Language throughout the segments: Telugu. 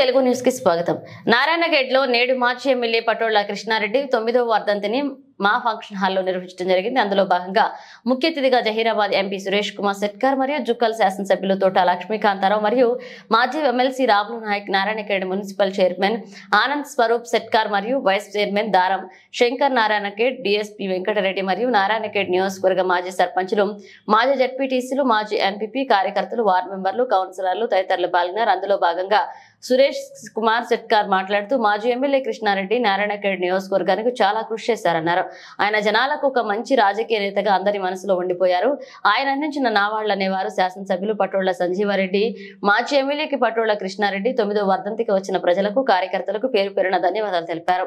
తెలుగు న్యూస్ కి స్వాగతం. నారాయణగఢ్ లో నేడు మాజీ ఎమ్మెల్యే పటోళ్ల కృష్ణారెడ్డి 9వ వర్ధంతిని మా ఫంక్షన్ హాల్లో నిర్వహించడం జరిగింది. అందులో భాగంగా ముఖ్య అతిథిగా జహీరాబాద్ ఎంపీ సురేష్ కుమార్ సెట్కర్ మరియు జుక్కల్ శాసనసభ్యులు తోట లక్ష్మీకాంతారావు మరియు మాజీ MLC Ramulu Naik, Narayankhed municipal chairman Anand Swaroop Shetkar మరియు వైస్ చైర్మన్ దారం శంకర్, నారాయణగఢ్ డిఎస్పీ వెంకటరెడ్డి మరియు నారాయణగఢ్ నియోజకవర్గ మాజీ సర్పంచులు, మాజీ జడ్పీటీసీలు, మాజీ ఎంపీపీ కార్యకర్తలు, వార్డు మెంబర్లు, కౌన్సిలర్లు తదితరులు పాల్గొన్నారు. అందులో భాగంగా సురేష్ కుమార్ సెట్కర్ మాట్లాడుతూ మాజీ ఎమ్మెల్యే కృష్ణారెడ్డి నారాయణగఢ్ నియోజకవర్గానికి చాలా కృషి చేశారన్నారు. ఆయన జనాలకు ఒక మంచి రాజకీయ నేతగా అందరి మనసులో ఉండిపోయారు. ఆయన అందించిన నావాళ్లు అనేవారు శాసనసభ్యులు పటోళ్ల సంజీవారెడ్డి. మాజీ ఎమ్మెల్యేకి పటోళ్ల కృష్ణారెడ్డి 9వ వర్ధంతికి వచ్చిన ప్రజలకు, కార్యకర్తలకు పేరు పేరున ధన్యవాదాలు తెలిపారు.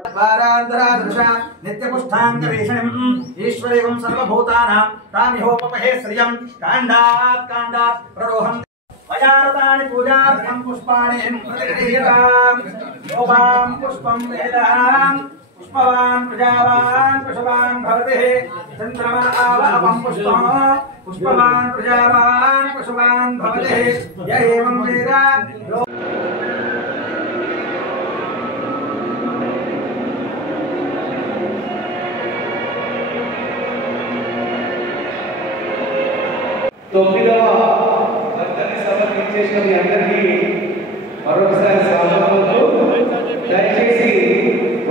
अजारतानि पूजार्थं पुष्पाणि प्रतिगृह्यताम् शोभां पुष्पं वेदाम् पुष्पवान् प्रजावान् पशुवान् भवति चन्द्रमा आवहवं पुष्पं पुष्पवान् प्रजावान् पशुवान् भवति य एवं वेद మీ అందరికీ మరొకసారి స్వాగతం. దయచేసి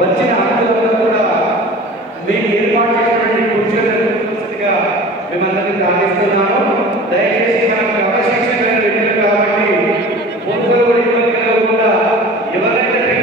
వచ్చిన ఆందోళన కూడా మీకు ఏర్పాటు చేసినటువంటి కూర్చోగా మేమందరినీ ప్రార్థిస్తున్నాము. దయచేసి మనకు క్రమశిక్షణ పెట్టారు కాబట్టి కూడా ఎవరైతే నేను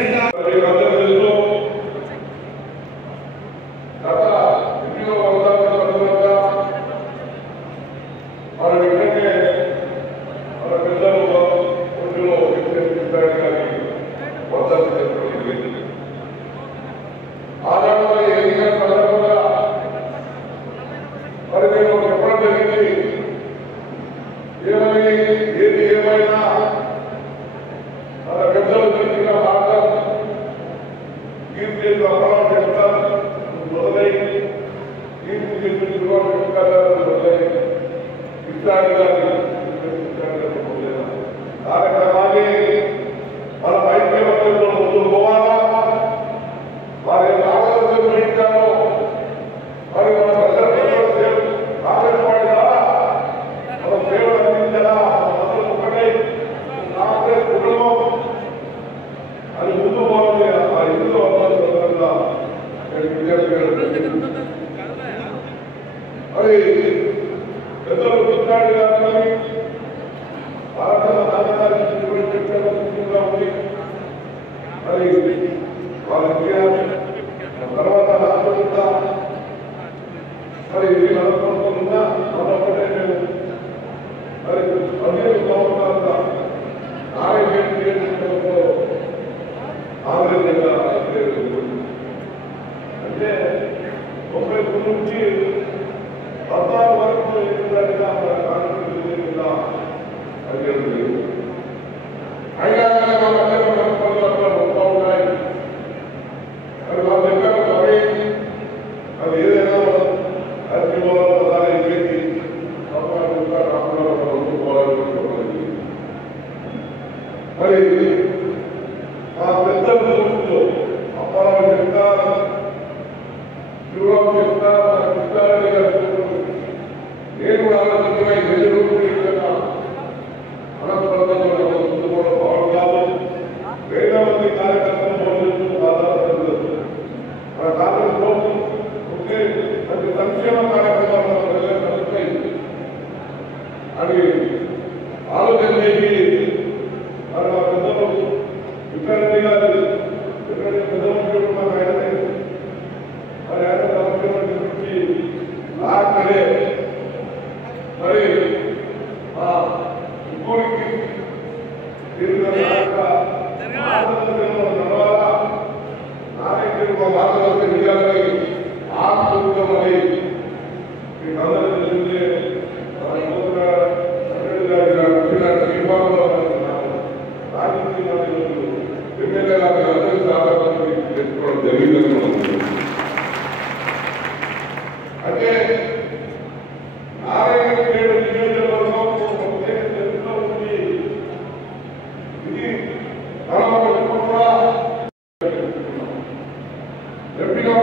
ఎంపీగా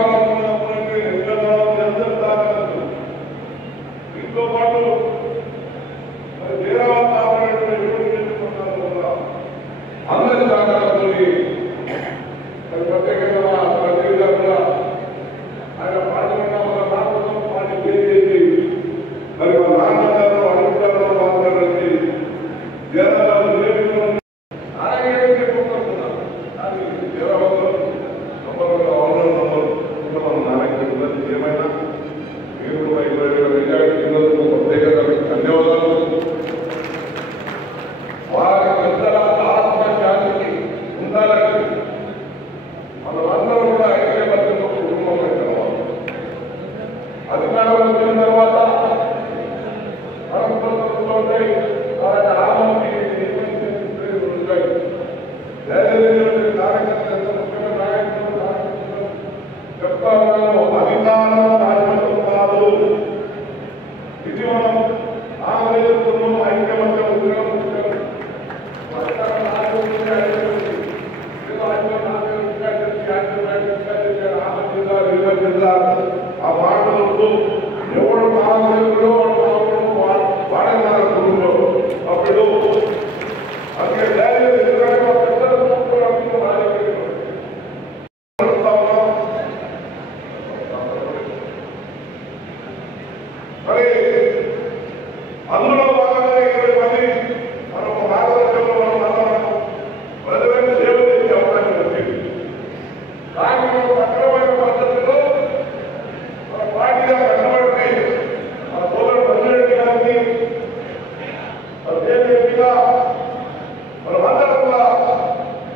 వాళ్ళకి దీంతో పాటు అందరి సహకారంతో ప్రత్యేకంగా ప్రతిగా కూడా ఆయన పార్టీ పార్టీ పేరు చేసి మరి వాళ్ళ నాన్నగారు అడుగుతారో మాట్లాడేసి ఏమైనా మీరు ప్రత్యేకంగా ధన్యవాదాలు. వారి పెద్దల ఆత్మశాంతికి ఉండాలని మనమందరూ కూడా ఐక్యబద్ధంగా కుటుంబం పెట్టాలి. అధికారం వచ్చిన తర్వాత ఉంటాయి వారి ఆరోగ్య ఉంటాయి. చెప్తా ఉన్నాను, అధికారం రాజకీయం కాదు. ఇది మనం ఆంధ్రప్రదేశ్లో ఐక్యమత్య ఉద్యోగం ఆ మాటలు ఎవడు మానవుడు వాడేవారు అప్పుడు అందుకే మరి అందులో భాగంగా 20 మంది మనం మార్గదర్శకంలో మనం ప్రజలకు సేవ చేసే అవకాశం వచ్చింది. దానికి మనం సక్రమైన పద్ధతిలో మన పార్టీగా కష్టపడితే మన సోదరు ప్రెసిడెంట్ గారిని దేశవ్యాప్తంగా మనమందరం కూడా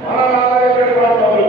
మన నాయకుడి మాట్లాడుతుంది.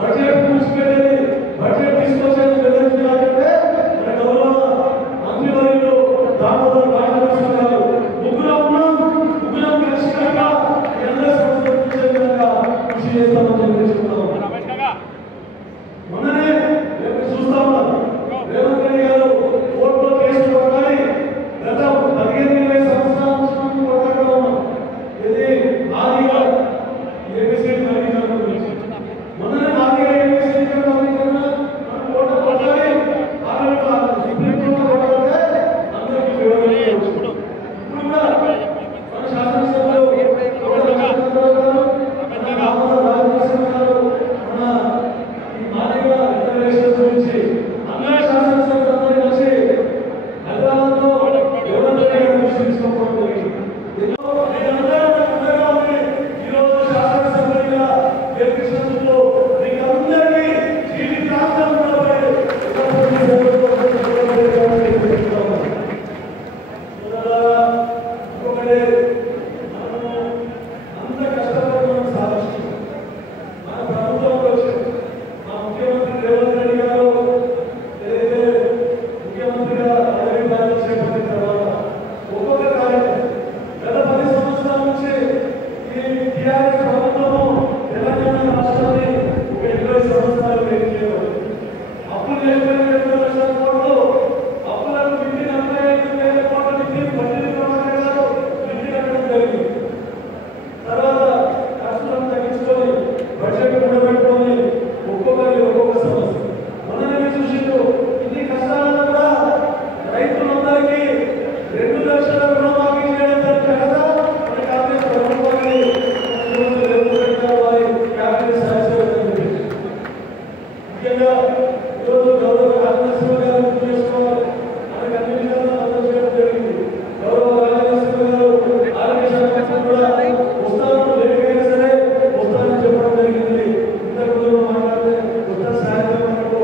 బడ్జెట్ ముఖ్యంగా ఈరోజు గౌరవ రాజనరసింహ గారు గుర్తు చేసుకోవాలి. మనకు అన్ని విధాలుగా మద్దతు చేయడం జరిగింది. గౌరవ రాజనరసింహ గారు ఆరోగ్య శాఖ మంత్రి కూడా వస్తాను లేకపోయినా సరే వస్తానని చెప్పడం జరిగింది. ఇంతకు ముందు మాట్లాడితే వస్తా సాయంత్రం మనకు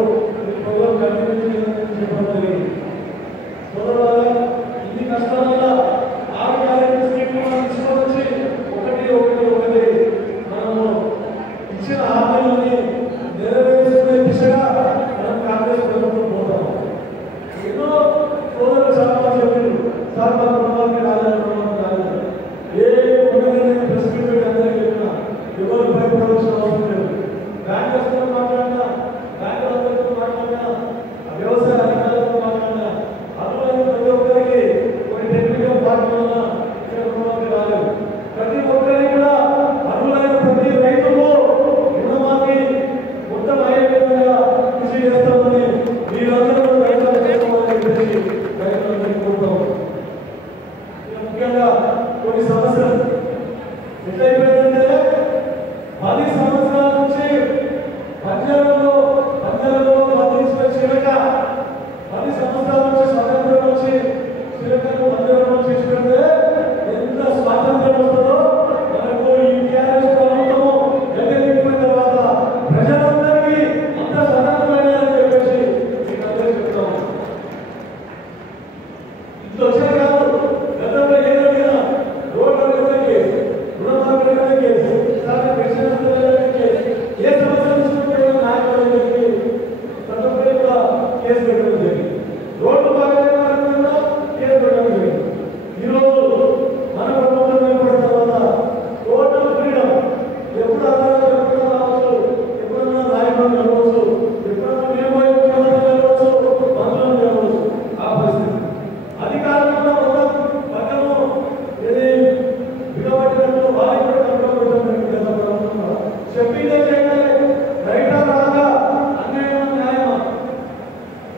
ఈ ప్రోగ్రాం కంటిన్యూ చేయాలని చెప్పడం జరిగింది. సోదరులారా, ఇన్ని కష్టాలలో 6 గ్యారెంటీ స్కీమ్లు మనం తీసుకొచ్చి ఒకటి మనము ఇచ్చిన హామీలని నెరవేర్చుకునే దిశగా మనం కాంగ్రెస్ ప్రభుత్వం పోతాం. ఎన్నో సోదరులు చాలా చెప్పారు, సార్ మా కుటుంబానికి రాలేదు. ఏ ఉండగానే ప్రెస్ మీట్ పెట్టి అందరికీ చెప్పినా ఎవరు భయపడవలసిన అవసరం లేదు. బ్యాంకర్స్తో మాట్లాడినా, బ్యాంకులందరితో మాట్లాడినా, వ్యవసాయ అధికారులతో మాట్లాడినా, అందులో ప్రతి ఒక్కరికి కొన్ని టెక్నికల్ పార్టీ వల్ల ఇక్కడ రుణమాఫీ రాలేదు. ప్రతి ఒక్కరికి కూడా అర్హులైన ప్రతి రైతుకు రుణమాఫీ మొత్తం అయ్యే విధంగా కృషి చేస్తామని మీరందరూ రైతులందరికీ కోరుతాం. ముఖ్యంగా కొన్ని సమస్యలు ఎట్లయిపోయిందంటే 10 సంవత్సరాల నుంచి పంజాబ్లో బంధించిన చిలక 10 సంవత్సరాల నుంచి స్వాతంత్రం వచ్చి చిలకను పంజాబ్లో చేసి పెడితే ఎంత స్వాతంత్రం వస్తుందో మనకు ఈ టీఆర్ఎస్ ప్రభుత్వము ఎన్నికైన తర్వాత ప్రజలందరికీ అంత స్వతంత్రమైనదని చెప్పేసి మీకు అందరికీ చెప్తాము. ఇది వచ్చే కాదు, గతంలో ఏదైనా రోడ్ల మీద కేసు, రుణమాఫీ మీద కేసు, పెన్షన్ కేసు, ఏ సమస్య చూసుకుంటే నాయకులకి ప్రతి ఒక్కరికి కూడా కేసు పెట్టడం జరిగింది. రోడ్లు బాగా కేసు పెట్టడం జరిగింది. ఈరోజు మన ప్రభుత్వం ఏర్పడిన తర్వాత టోటల్ ఫ్రీడమ్, ఎప్పుడు ఆధారంగా ఎప్పుడు రావచ్చు, ఎప్పుడన్నా నాయకులు కలవచ్చు, ఎప్పుడన్నా మేము కలవచ్చు, మంత్రులను కలవచ్చు. ఆ పరిస్థితి అధికారంలో మొత్తం పక్కను ఏది విడబట్టినట్టు వారికి కూడా చెప్పిందే చేయాలి. రైటా రాగా అన్యాయం న్యాయమా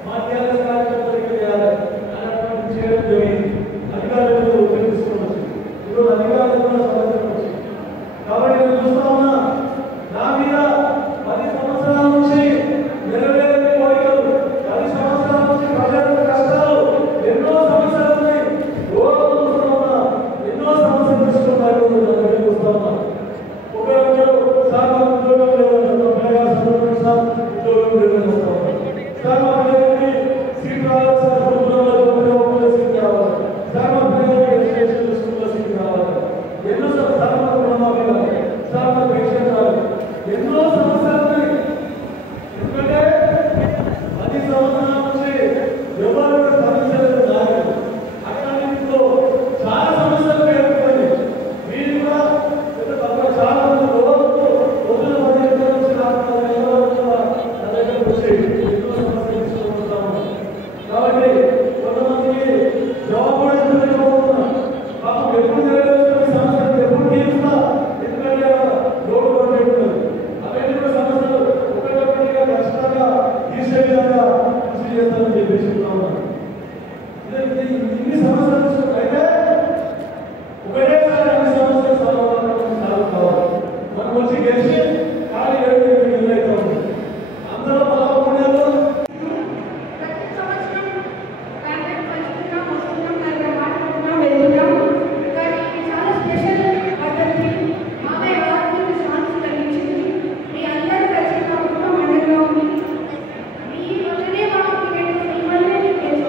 మా టీఆర్ఎస్ కార్యకర్తలు చేయాలి అన్నటువంటి చేయడం జరిగింది. అధికారులు ఉపయోగిస్తున్నాం వచ్చింది. ఈరోజు అధికారులు కూడా స్వాతంత్రం వచ్చింది. కాబట్టి నేను చూస్తా ఉన్నా, నా మీద 10 సంవత్సరాల నుంచి నెరవేరని కోరికలు, 10 సంవత్సరాల నుంచి ప్రజల కష్టాలు, ఎన్నో సమస్యలు ఉన్నాయి. రోజు చూస్తూ ఉన్నా, ఎన్నో సమస్యలు తీసుకున్నారు. చూస్తా ఉన్నా ఒకరు సార్ మాకు ఉద్యోగం లేదంటారు, సార్ ఉద్యోగం లేదని వస్తా ఉన్నారు. సార్ మా పిల్లలకి సీట్ రావాలి, సార్ ఉద్యోగంలో సీట్ రావాలి, సార్ మా పిల్లలకి ఎడ్యుకేషన్ స్కూల్లో సీట్ రావాలి, ఎన్నో సార్ మాకు రుణమాఫీ రావాలి, సార్ మాకు పెన్షన్ రావాలి, ఎన్నో సమస్యలు ఉన్నాయి. ఎందుకంటే 10 సంవత్సరాల నుంచి ఎవరు కూడా సమస్యలు రాలేదు. అక్కడ చాలా సమస్యలు ఏర్పడింది. మీరు కూడా చాలా రోజుల మధ్య నుంచి నా దగ్గర వచ్చి ఎన్నో సమస్యలు తీసుకుంటాము. కాబట్టి కొంతమందికి జాబ్ కూడా ఇవ్వలేకపోతున్నాం. పాపం ఎప్పుడు నెరవేర్చుకునే సమస్యలు ఎప్పుడు తీరుస్తా, ఎందుకంటే రోడ్డు పట్టేట్టున్నారు. అవన్నీ కూడా సమస్యలు ఒకటొకటిగా కష్టంగా తీసే విధంగా కృషి చేస్తామని చెప్పేసి చెప్తున్నాను. ఇన్ని సమస్యలు అయితే ఒకటేసారి అన్ని సమస్యలు సాల్వ్ కావాలి. మనం వచ్చి గెలిచి ఖాళీ 7 నెలలు అవుతుంది. అందరూ 13 ఏళ్ళు మీ వల్లనే మాకు ఇటువంటి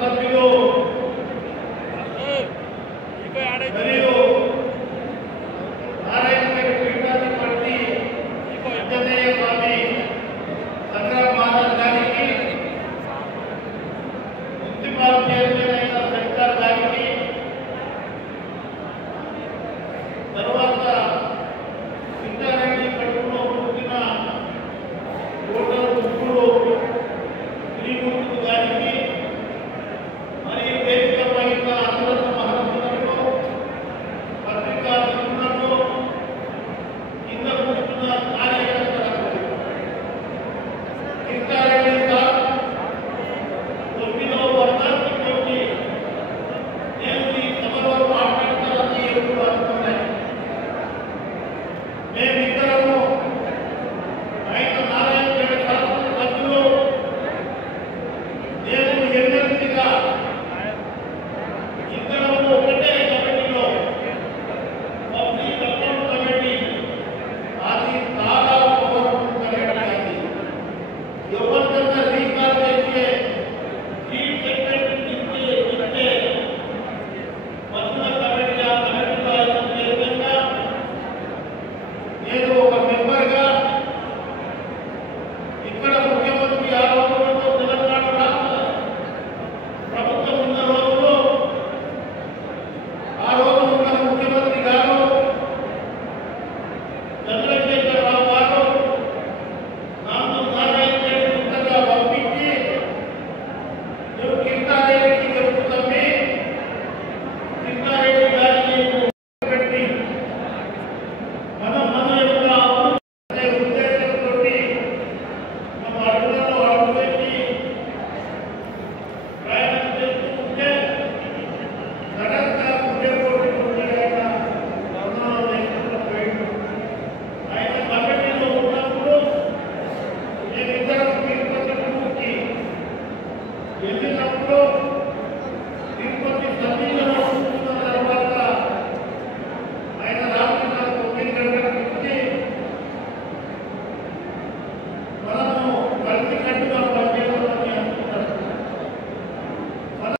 సభ్యులు